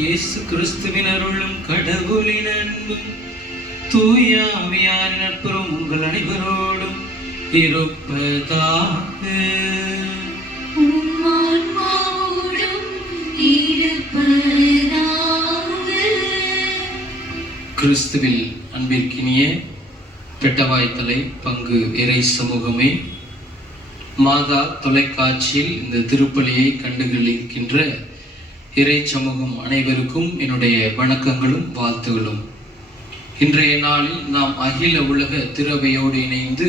இயேசு கிறிஸ்துவின் அருளும் கடவுளின் அன்பும் தூய ஆவியாரின் நட்புறவும் உங்கள் அனைவரோடும் இருப்பதாக. கிறிஸ்துவில் அன்பிற்கினிய பெட்டவாய்த்தலை பங்கு இறை சமூகமே, மாதா தொலைக்காட்சியில் இந்த திருப்பலியை கண்டுகளிக்கின்ற இறை சமூகம் அனைவருக்கும் என்னுடைய வணக்கங்களும் வாழ்த்துகளும். இன்றைய நாளில் நாம் அகில உலக திரவையோடு இணைந்து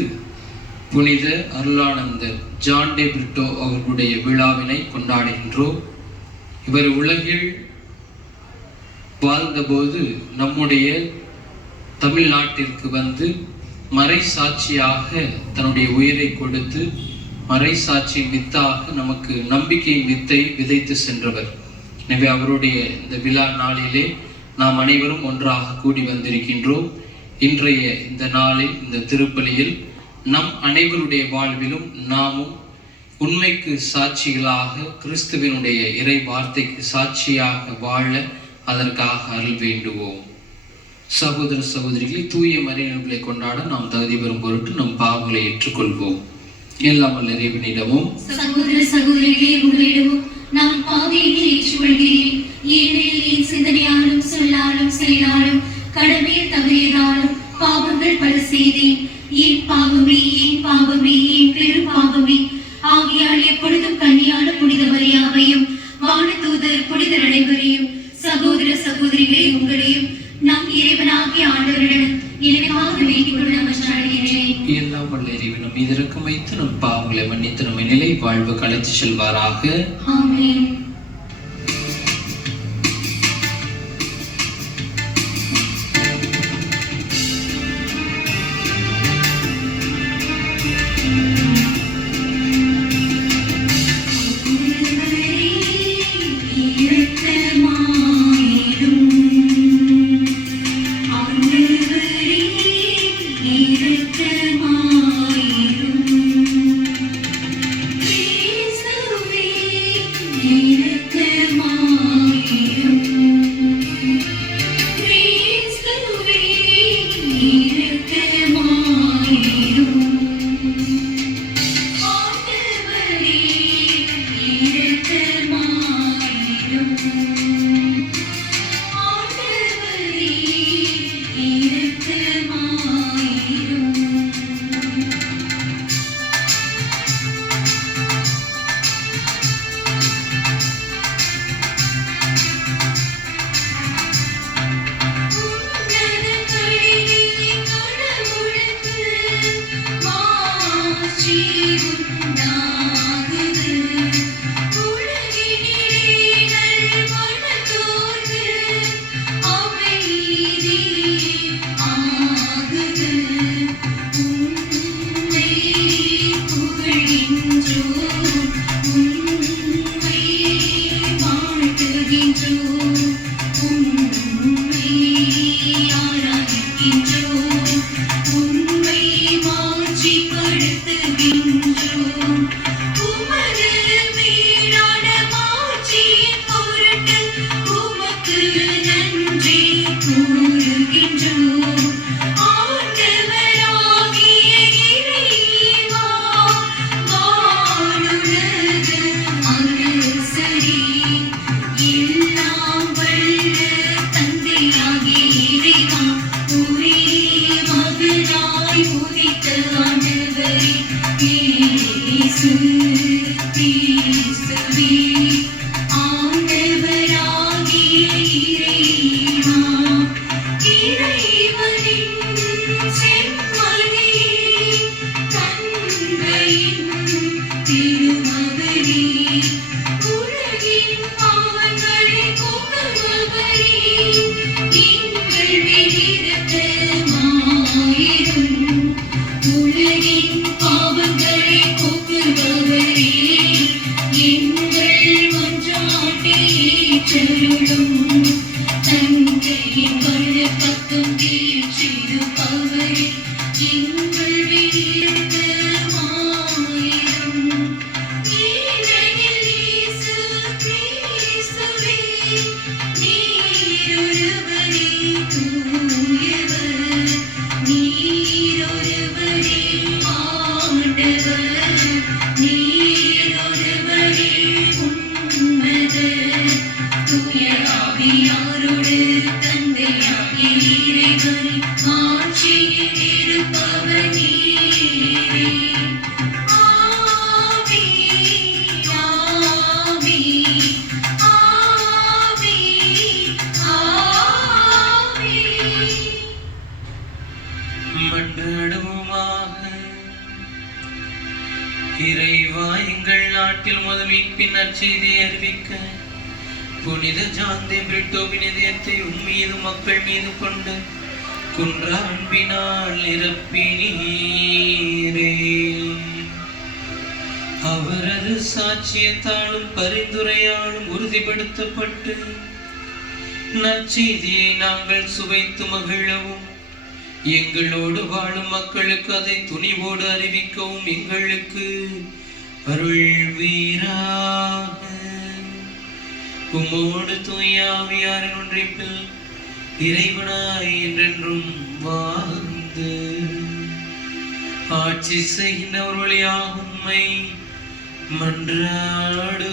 புனித அருளானந்தர் ஜான் டே பிரிட்டோ அவர்களுடைய விழாவினை கொண்டாடுகின்றோம். இவர் உலகில் வாழ்ந்தபோது நம்முடைய தமிழ்நாட்டிற்கு வந்து மறை சாட்சியாக தன்னுடைய உயிரை கொடுத்து மறை சாட்சியின் வித்தாக நமக்கு நம்பிக்கையின் வித்தை விதைத்து சென்றவர். எனவே அவருடைய இந்த விழா நாளிலே நாம் அனைவரும் ஒன்றாக கூடி வந்திருக்கின்றோம். இன்றைய இந்த நாளில் இந்த திருப்பலியில் நம் அனைவருடைய வாழ்விலும் நாமும் உண்மைக்கு சாட்சிகளாக கிறிஸ்துவினுடைய இறை வார்த்தைக்கு சாட்சியாக வாழ அதற்காக அருள் வேண்டுவோம். சகோதர சகோதரிகளை தூய மறைநூல்களை கொண்டாட நாம் தகுதி பெறும் பொருட்டு நம் பாவங்களை ஏற்றுக்கொள்வோம். எல்லாம் வல்ல இறைவனிடமும் சகோதர சகோதரிகளே உங்களிடமும் நான் பாவியை ஏற்றுக்கொள்கிறேன். ஏனெனில் என் சிந்தனையாலும் சொல்லாலும் செயலாலும் கடமையில் தவறியதாலும் பாவங்கள் பல செய்தேன். என் பாவமே என் பாவமே என் பெரும் பாவமே. ஆகையால் எப்பொழுதும் கன்னியான புனித மரியாவையும் வானதூதர் புனிதர் அனைவரையும் சகோதர சகோதரிகளே உங்களையும் நம் இறைவனாகிய ஆண்டவரிடம் எனக்காக வேண்டிக் கொள்ள மன்றாடுகிறேன். எல்லாம் வல்ல இறைவன் நம் மீது இரக்கம் வைத்து நம் பாவங்களை மன்னித்து நம்மை நிலை வாழ்வுக்கு அழைத்து செல்வாராக. ஆமென். இறைவா, எங்கள் நாட்டில் உமது மீட்பின் நற்செய்தியை அறிவிக்க புனித ஜான் பிரிட்டோவின் இதயத்தை உம்மீது மக்கள் மீது கொண்டு குன்றா அன்பினால் நிரப்பினீரே. அவரது சாட்சியத்தாலும் பரிந்துரையாலும் உறுதிப்படுத்தப்பட்டு நற்செய்தியை நாங்கள் சுவைத்து மகிழவும் எங்களோடு வாழும் மக்களுக்கு அதை துணிவோடு அறிவிக்கவும் எங்களுக்கு அருள்வீராக. உம்மோடு தூய ஆவியாரின் ஒன்றிப்பில் இறைவனாய் என்றென்றும் வாழ்ந்து ஆட்சி செய்கின்றவர் வழியாக உம்மை மன்றாடு